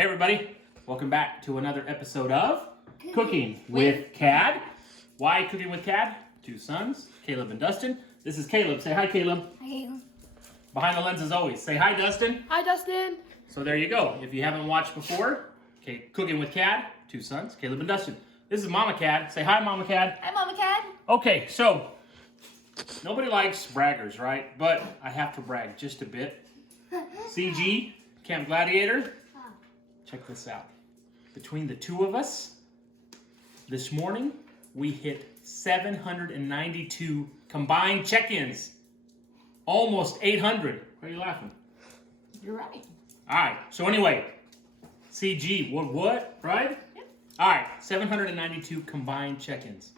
Hey everybody, welcome back to another episode of Cooking with Cad. Why Cooking with Cad? Two sons, Caleb and Dustin. This is Caleb. Say hi, Caleb. Hi, Caleb. Behind the lens as always. Say hi, Dustin. Hi, Dustin. So there you go. If you haven't watched before, okay, Cooking with Cad, two sons, Caleb and Dustin. This is Mama Cad. Say hi, Mama Cad. Hi, Mama Cad. Okay, so nobody likes braggers, right? But I have to brag just a bit. CG, Camp Gladiator. Check this out. Between the two of us, this morning, we hit 792 combined check-ins. Almost 800. Why are you laughing? You're right. All right, so anyway, CG, what, right? Yep. All right, 792 combined check-ins.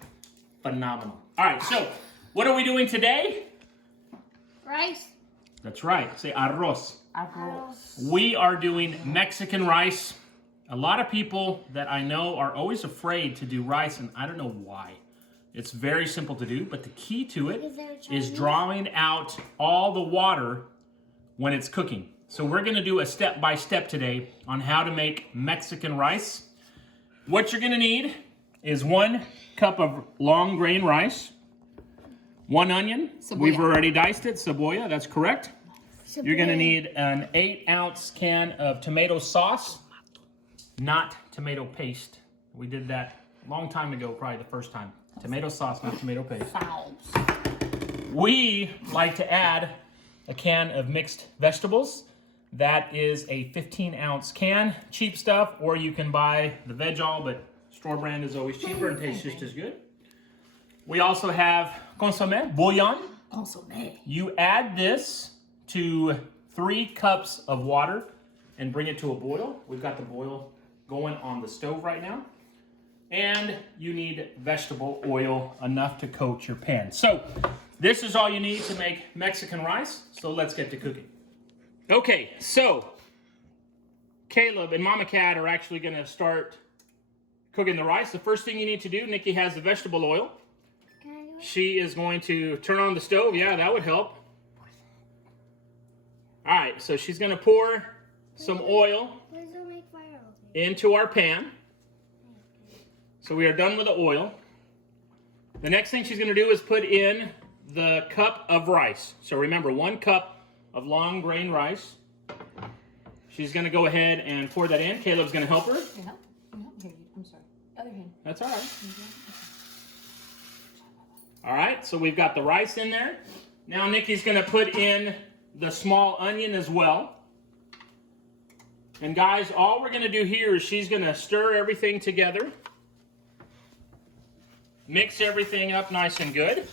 Phenomenal. All right, so what are we doing today? Rice. That's right, say arroz. Arroz. We are doing Mexican rice. A lot of people that I know are always afraid to do rice, and I don't know why. It's very simple to do, but the key to it is drawing out all the water when it's cooking. So we're gonna do a step-by-step today on how to make Mexican rice. What you're gonna need is 1 cup of long grain rice, 1 onion. Cebolla. We've already diced it, cebolla, that's correct. You're gonna need an 8-ounce can of tomato sauce, not tomato paste. We did that a long time ago, probably the first time. Tomato sauce, not tomato paste. We like to add a can of mixed vegetables. That is a 15-ounce can, cheap stuff, or you can buy the veg all, but store brand is always cheaper and tastes just as good. We also have consommé, bouillon. Consommé. You add this to 3 cups of water and bring it to a boil. We've got the boil going on the stove right now. And you need vegetable oil, enough to coat your pan. So this is all you need to make Mexican rice. So let's get to cooking. Okay, so Caleb and Mama Cat are actually gonna start cooking the rice. The first thing you need to do, Nikki has the vegetable oil. She is going to turn on the stove. Yeah, that would help. All right, so she's gonna pour some oil into our pan. So we are done with the oil. The next thing she's gonna do is put in the cup of rice. So remember, 1 cup of long grain rice. She's gonna go ahead and pour that in. Caleb's gonna help her. Yeah. Here, I'm sorry. Other hand. That's all right. All right, so we've got the rice in there. Now Nikki's gonna put in the small onion as well. And guys, all we're gonna do here is she's gonna stir everything together. Mix everything up nice and good.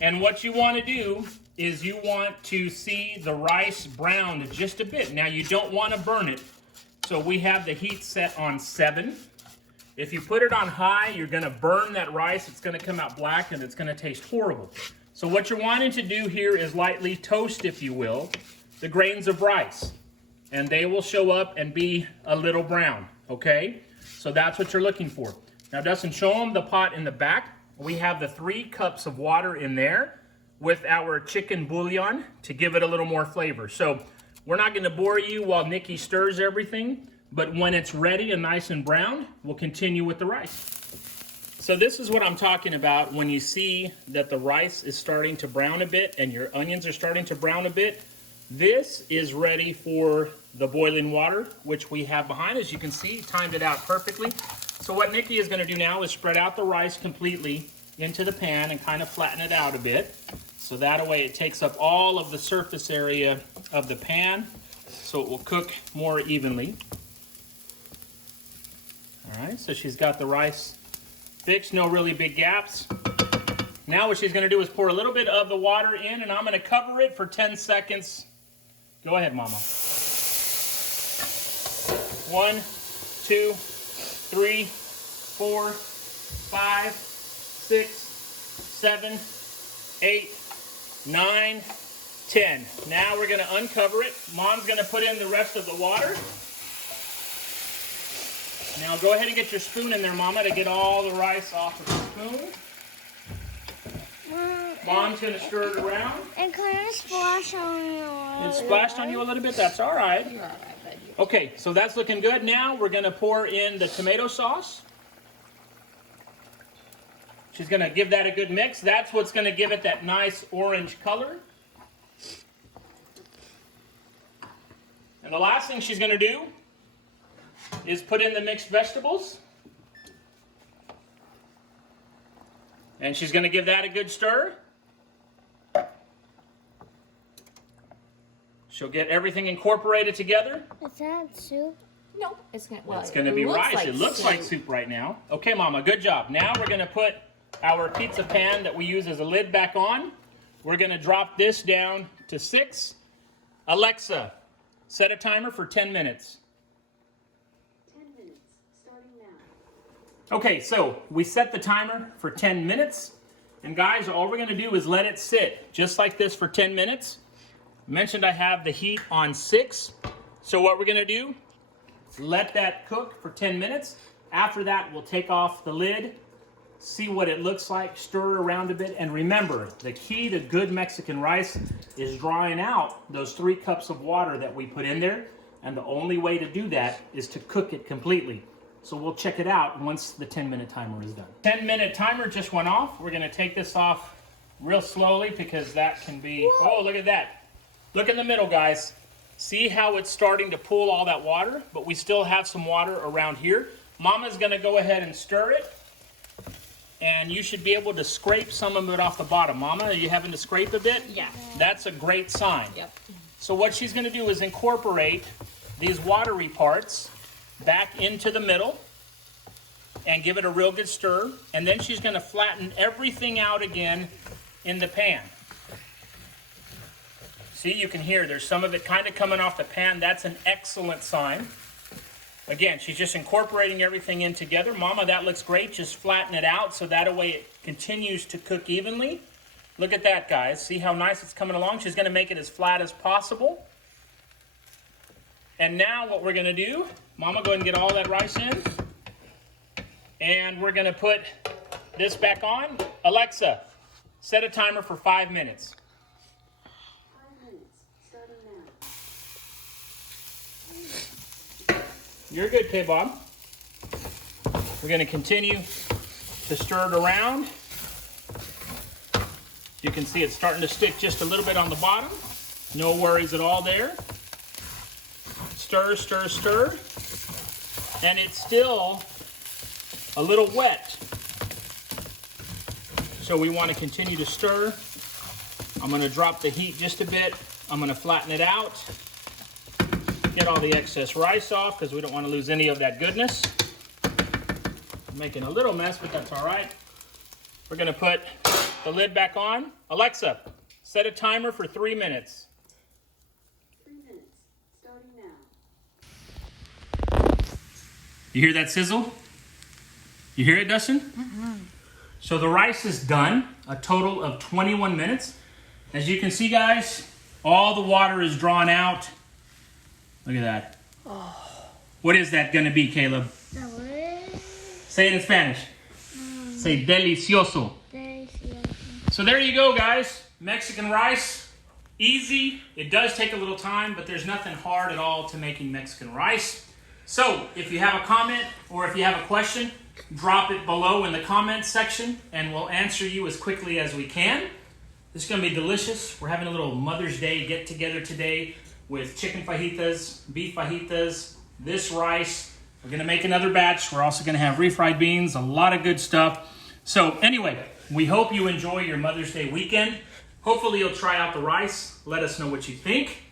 And what you wanna do is you want to see the rice browned just a bit. Now you don't wanna burn it. So we have the heat set on 7. If you put it on high, you're gonna burn that rice. It's gonna come out black and it's gonna taste horrible. So what you're wanting to do here is lightly toast, if you will, the grains of rice. And they will show up and be a little brown, okay? So that's what you're looking for. Now Dustin, show them the pot in the back. We have the 3 cups of water in there with our chicken bouillon to give it a little more flavor. So we're not gonna bore you while Nikki stirs everything, but when it's ready and nice and brown, we'll continue with the rice. So this is what I'm talking about when you see that the rice is starting to brown a bit and your onions are starting to brown a bit. This is ready for the boiling water, which we have behind. As you can see, timed it out perfectly. So what Nikki is gonna do now is spread out the rice completely into the pan and kind of flatten it out a bit. So that way it takes up all of the surface area of the pan, so it will cook more evenly. All right, so she's got the rice fixed, no really big gaps. Now what she's gonna do is pour a little bit of the water in, and I'm gonna cover it for 10 seconds. Go ahead, Mama. 1, 2, 3, 4, 5, 6, 7, 8, 9, 10. Now we're gonna uncover it. Mom's gonna put in the rest of the water. Now go ahead and get your spoon in there, Mama, to get all the rice off of the spoon. Mom's going to stir it around. It kind of splashed on you a little It splashed on you a little bit? That's all right. You're all right, buddy. Okay, so that's looking good. Now we're gonna pour in the tomato sauce. She's gonna give that a good mix. That's what's gonna give it that nice orange color. And the last thing she's gonna do is put in the mixed vegetables. And she's gonna give that a good stir. She'll get everything incorporated together. Is that soup? No, it's gonna. Well, It's gonna be rice. like It looks soup. like soup right now. Okay, Mama, good job. Now we're gonna put our pizza pan that we use as a lid back on. We're gonna drop this down to 6. Alexa, set a timer for 10 minutes. 10 minutes, starting now. Okay, so we set the timer for 10 minutes. And guys, all we're gonna do is let it sit just like this for 10 minutes. Mentioned I have the heat on 6. So what we're gonna do is let that cook for 10 minutes. After that, we'll take off the lid, see what it looks like, stir it around a bit. And remember, the key to good Mexican rice is drawing out those 3 cups of water that we put in there. And the only way to do that is to cook it completely. So we'll check it out once the 10-minute timer is done. 10-minute timer just went off. We're gonna take this off real slowly because that can be, oh, look at that. Look in the middle, guys. See how it's starting to pool all that water, but we still have some water around here. Mama's gonna go ahead and stir it, and you should be able to scrape some of it off the bottom. Mama, are you having to scrape a bit? Yeah. That's a great sign. Yep. So what she's gonna do is incorporate these watery parts back into the middle and give it a real good stir, and then she's gonna flatten everything out again in the pan. See, you can hear there's some of it kind of coming off the pan. That's an excellent sign. Again, she's just incorporating everything in together. Mama, that looks great. Just flatten it out so that way it continues to cook evenly. Look at that, guys. See how nice it's coming along? She's going to make it as flat as possible. And now what we're going to do, Mama, go ahead and get all that rice in. And we're going to put this back on. Alexa, set a timer for 5 minutes. 5 minutes, starting now. You're good, K-Bob. We're going to continue to stir it around. You can see it's starting to stick just a little bit on the bottom. No worries at all there. Stir, stir, stir. And it's still a little wet. So we want to continue to stir. I'm going to drop the heat just a bit. I'm going to flatten it out. Get all the excess rice off because we don't want to lose any of that goodness. I'm making a little mess, but that's all right. We're going to put the lid back on. Alexa, set a timer for 3 minutes. 3 minutes, starting now. You hear that sizzle? You hear it, Dustin? Mm-hmm. So the rice is done, a total of 21 minutes. As you can see, guys, all the water is drawn out. Look at that. Oh. What is that going to be, Caleb? Say it in Spanish. Say delicioso. So there you go, guys. Mexican rice. Easy. It does take a little time, but there's nothing hard at all to making Mexican rice. So if you have a comment or if you have a question, drop it below in the comments section and we'll answer you as quickly as we can. This is going to be delicious. We're having a little Mother's Day get together today with chicken fajitas, beef fajitas, this rice. We're going to make another batch. We're also going to have refried beans, a lot of good stuff. So anyway, we hope you enjoy your Mother's Day weekend. Hopefully you'll try out the rice. Let us know what you think.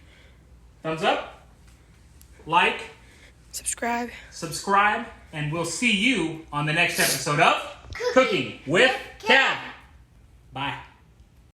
Thumbs up, like, subscribe, and we'll see you on the next episode of Cooking with Cab. Bye.